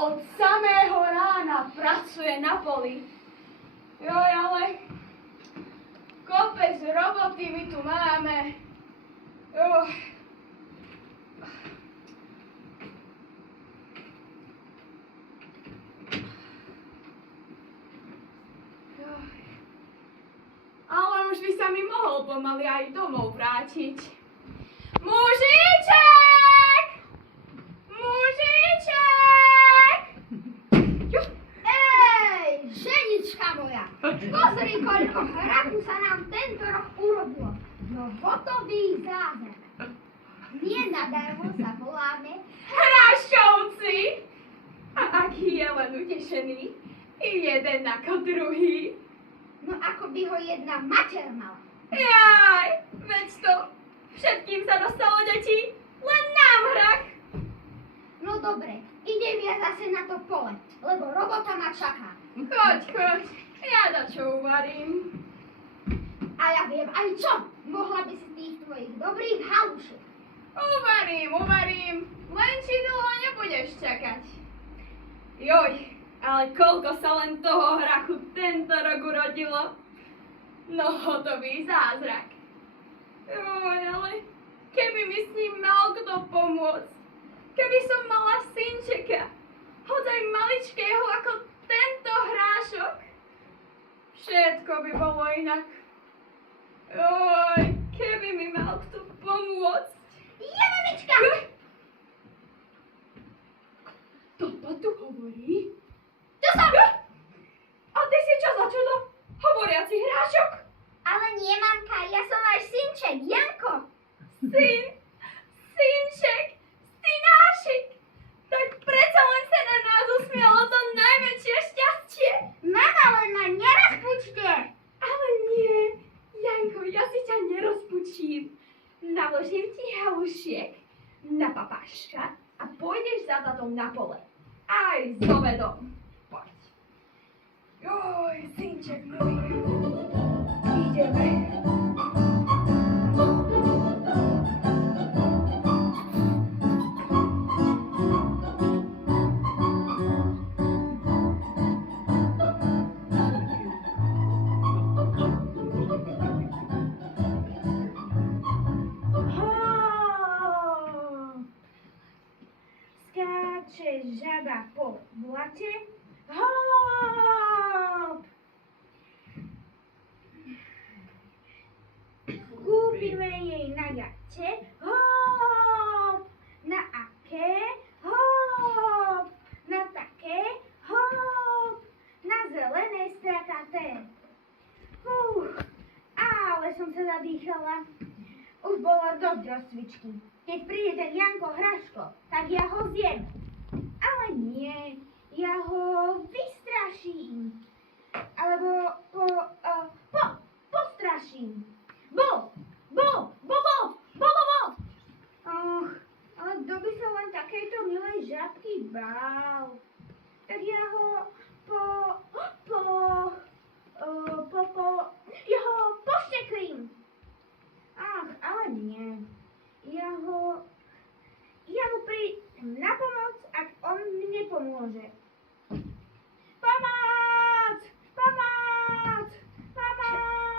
Od samého rána pracuje na poli. Joj, ale kopec roboty my tu máme. Joj. Ale už by sa mi mohol pomaly aj domov vrátiť. Mužiček! Mužiček! Ej, ženička moja, pozri, koľko hrachu sa nám tento rok urobilo. No hotový zázrak. Nie nadarmo sa voláme Hraškovci! A aký je len utešený, i jeden ako druhý. no ako by ho jedna mater mala. Jaj, veď to všetkým sa dostalo, deti, len nám hrach. No dobre, idem ja zase na to pole, lebo robota ma čaká. Choď, ja dačo uvarím. A ja viem aj čo, mohla by si tých tvojich dobrých halušiek. Uvarím, len či dlho nebudeš čakať. Joj, ale koľko sa len toho hrachu tento rok urodilo. No hotový zázrak. Joj, ale keby mi s ním mal kto pomôcť. Keby som mala synčeka, hodaj maličkého ako tento hrášok. Všetko by bolo inak. Joj, keby mi mal kto pomôcť. Je, mamička! Kto to tu hovorí? To som! A ty si čo za čudo? Hovoriaci hrášok? Ale nie, mamka, ja som váš synček, Janko. Synček, synášik. Tak predsa len sa na nás usmialo to najväčšie šťastie. Mama, len ma nerozpučte. Ale nie, Janko, ja si ťa nerozpučím. Naložím ti halušiek na papáška a pôjdeš za tatom na pole. Aj s obedom. Poď. Joj, synček môj. Ideme. Skáče žaba po blate, hop! Kúpime jej na jate, hop! Na aké, hop! Na také, hop! Na zelené strakaté. Ale som sa zadýchala. Už bolo dosť rozcvičky. Keď príde ten Janko Hraško, tak ja ho zjem. Ale nie, ja ho vystraším. Alebo postraším. Bo! Ale kto by sa len takejto milej žabky bál? Tak ja ho ja ho pošteklím. Ale nie. Ja mu prídem na pomoc, ak on mi nepomôže. Pomoc!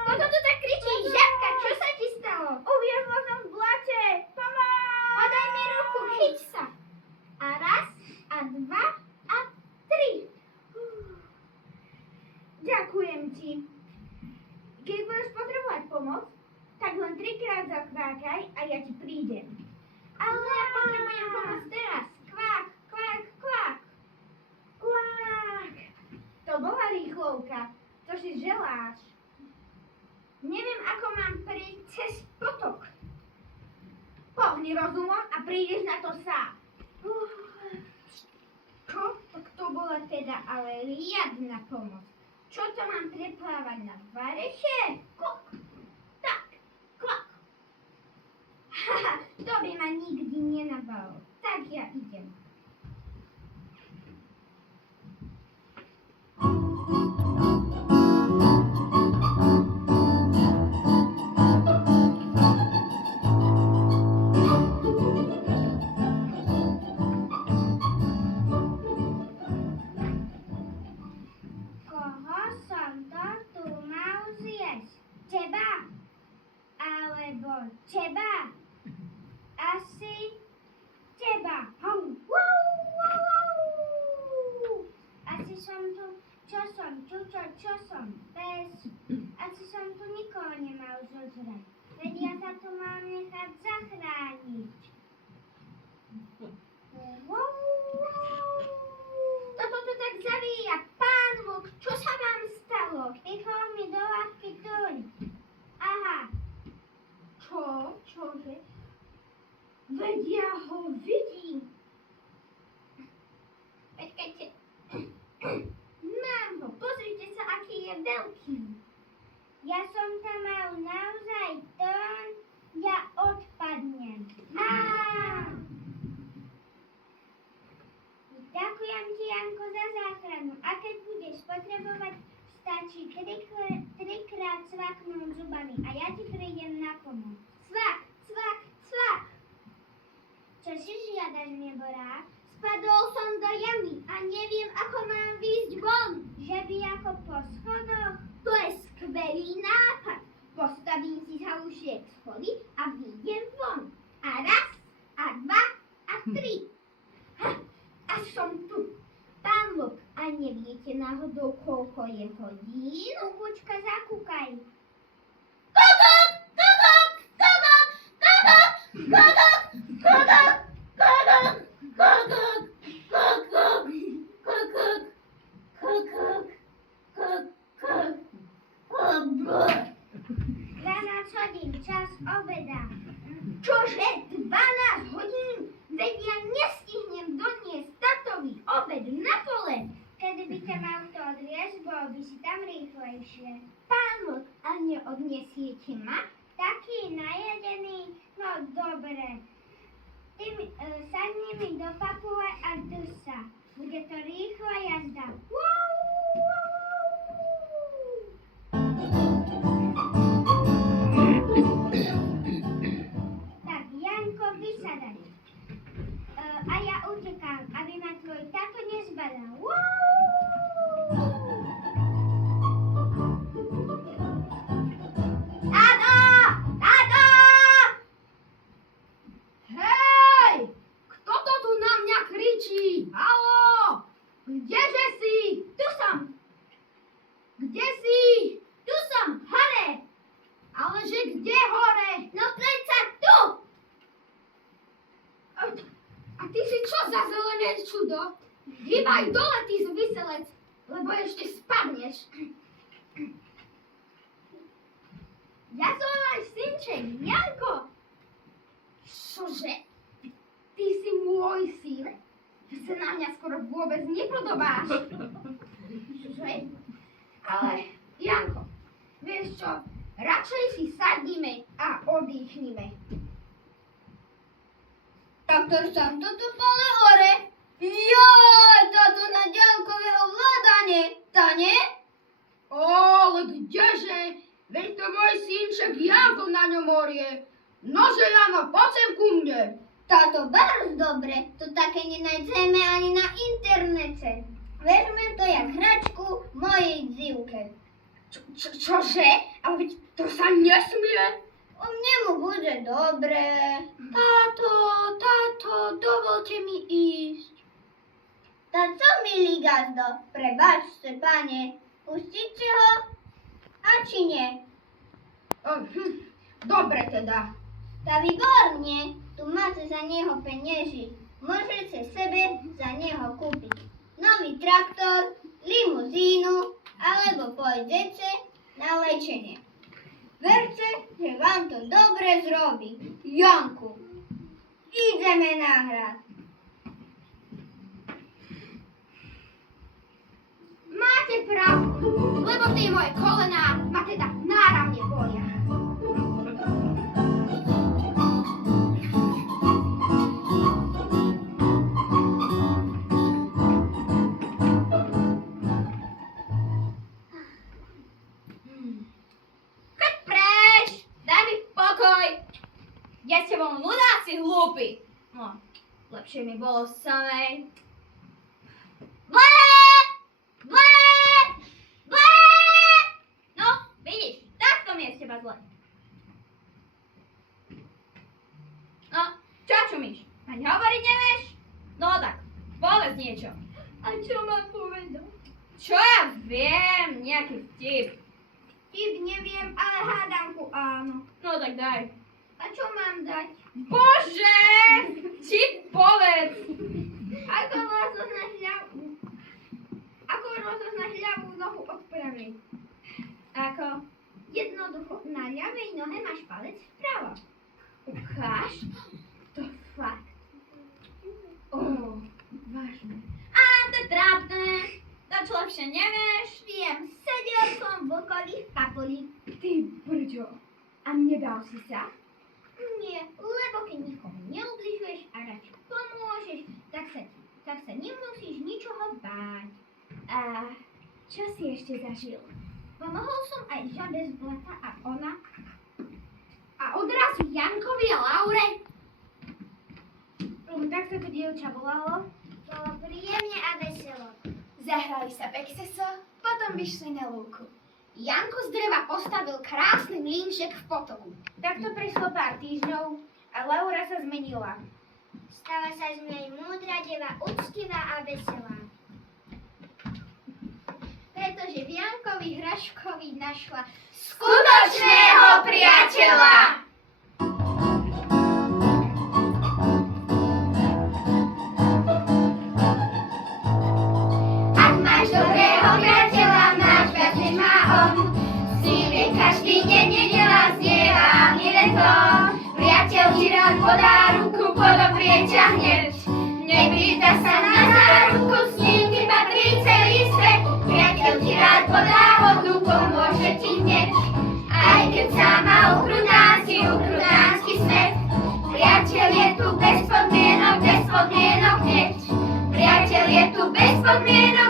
Kto to tu tak kričí? Žabka, čo sa ti stalo? Uviezla som v blate. Pomoc! Podaj mi ruku, chyť sa. A raz, a dva, a tri. Ďakujem ti. Keď budeš potrebovať pomoc, tak len 3-krát zakvákaj a ja ti prídem. Ale ja potrebujem pomoc teraz. Kvák, kvák, kvák. Kvák. To bola rýchlovka. Čo si želáš? Neviem, ako mám prísť cez potok. Pohni rozumom a prídeš na to sám. Čo? Tak to bola teda ale riadna pomoc. Čo to mám preplávať na vareche? Kok. Tak. Klak. Haha, to by ma nikdy nenabalo. Tak ja idem. čo som, pes. Asi som tu nikoho nemal zožrať. Veď ja sa tu mám nechať zachrániť. Toto tu tak zavíja. Pán Vlk, čo sa vám stalo? Pichol mi do ľavky tuň. Aha. Čože? Veď ja ho vidím. Počkajte. Mám ho, pozrite sa, aký je veľký. Ja som tam mal naozaj tón, ja odpadnem. Ďakujem ti, Janko, za záchranu. A keď budeš potrebovať, stačí trikrát cvaknúť zubami a ja ti prídem na pomoc. Cvak, cvak, cvak. Čo si žiadaš, neborák? Spadol som do jamy a neviem, ako mám výjsť von. Že by ako po schodoch? To je skvelý nápad. Postavím si z halušiek schody a vyjdem von. A raz, a dva, a tri. A som tu. Pán Vlk, a neviete náhodou, koľko je hodín? Kukučka, zakúkaj. Kokok, kokok, kokok, kokok, kokok, kokok, kokok, kokok, kokok, kokok, kokok, kokok, kokok. 12 hodín, čas obeda. Čože? 12 hodín? Veď ja nestihnem doniesť tatovi obed na pole. Kedy by ťa mal to odviesť, bol by si tam rýchlejšie. Pán Vlk, a neodniesiete ma? Taký najedený? No dobre. Ty sadni mi do papule a drž sa. Bude to rýchla jazda. Tak, Janko, vysadaj. A ja utekám, aby ma tvoj tato nezbadal. Tato! Tato! Hej! Kto to tu na mňa kričí? Haló! Kdeže si? Tu som! Kde si? Tu som! Hore! Aleže kde hore? No predsa tu! A ty si čo za zelené čudo? Hýbaj dole, ty zviselec, lebo ešte spadneš. Ja som náš synček, Janko! Čože? Ty si môj syn? Ty sa na mňa skoro vôbec nepodobáš. Čože? Ale, Janko, vieš čo? Radšej si sadnime a oddychnime. Tak to som toto pole hore. Joj, toto na ďalkové ovládanie, to nie? Ale kdeže? Veď to môj synček Janko na ňom orie. Nože Jano, poď sem ku mne. Táto bardzo dobre, to také nenájdeme ani na internete. Vezmem to jak hračku mojej dzivke. Čože? Ale veď to sa nesmie. U mne mu bude dobre. Táto, dovolte mi ísť. To co, milý gazdo, prebáčte, pane, pustíte ho? A či nie? Dobre teda. Tá výborne, tu máte za neho penieži. Môžete sebe za neho kúpiť nový traktor, limuzínu, alebo pôjdete na lečenie. Verte, že vám to dobre zrobí. Janku, ideme na hrad. Máte pravdu, lebo tie moje kolená ma teda náramne bolia. Choď preč! Daj mi pokoj! Ja ste bol ľudáci hlúpi. No, lepšie mi bolo samej. No, vidíš, takto mi je z teba zle. No, čo čumíš? Ani hovoriť nevieš? No tak, povedz niečo. A čo mám povedať? Čo ja viem, nejaký vtip. Tip neviem, ale hádanku áno. No tak daj. A čo mám dať? Bože! Vtip povedz! Ako rozoznáš ľavú nohu od pravej? Ako? Jednoducho, na ľavej nohe máš palec vpravo. Ukáž? To fakt. Vážne. Á, to je trápne. To čo lepšie nevieš? Viem, sedel som vlkovi v papuli. Ty brďo. A nedal si sa? Nie, lebo keď nikomu neubližuješ a radšej pomôžeš, tak sa nemusíš ničoho báť. A čo si ešte zažil? Pomohol som aj žabe z blata a ona. A odrazu Jankovi a Laure. Tak sa to dievča volalo. Bolo príjemne a veselo. Zahrali sa pekseso, potom vyšli na lúku. Janko z dreva postavil krásny mlynček v potoku. Takto prešlo pár týždňov a Laura sa zmenila. Stala sa z nej múdra deva, úctivá a veselá. Pretože v Jankovi Hraškovi našla Skutočného priateľa! Ak máš dobrého priateľa, máš viac než má on. S ním je každý deň nedeľa, zdieľa jeden dom. Priateľ ti rád podá ruku, podoprie ťa hneď. Nepýta sa na záruku, s ním ti patrí celý svet. Priateľ ti rád podá vodu, pomôže ti hneď. Aj keď sama ukrutánsky svet. Priateľ je tu bez podmienok hneď. Priateľ je tu bez podmienok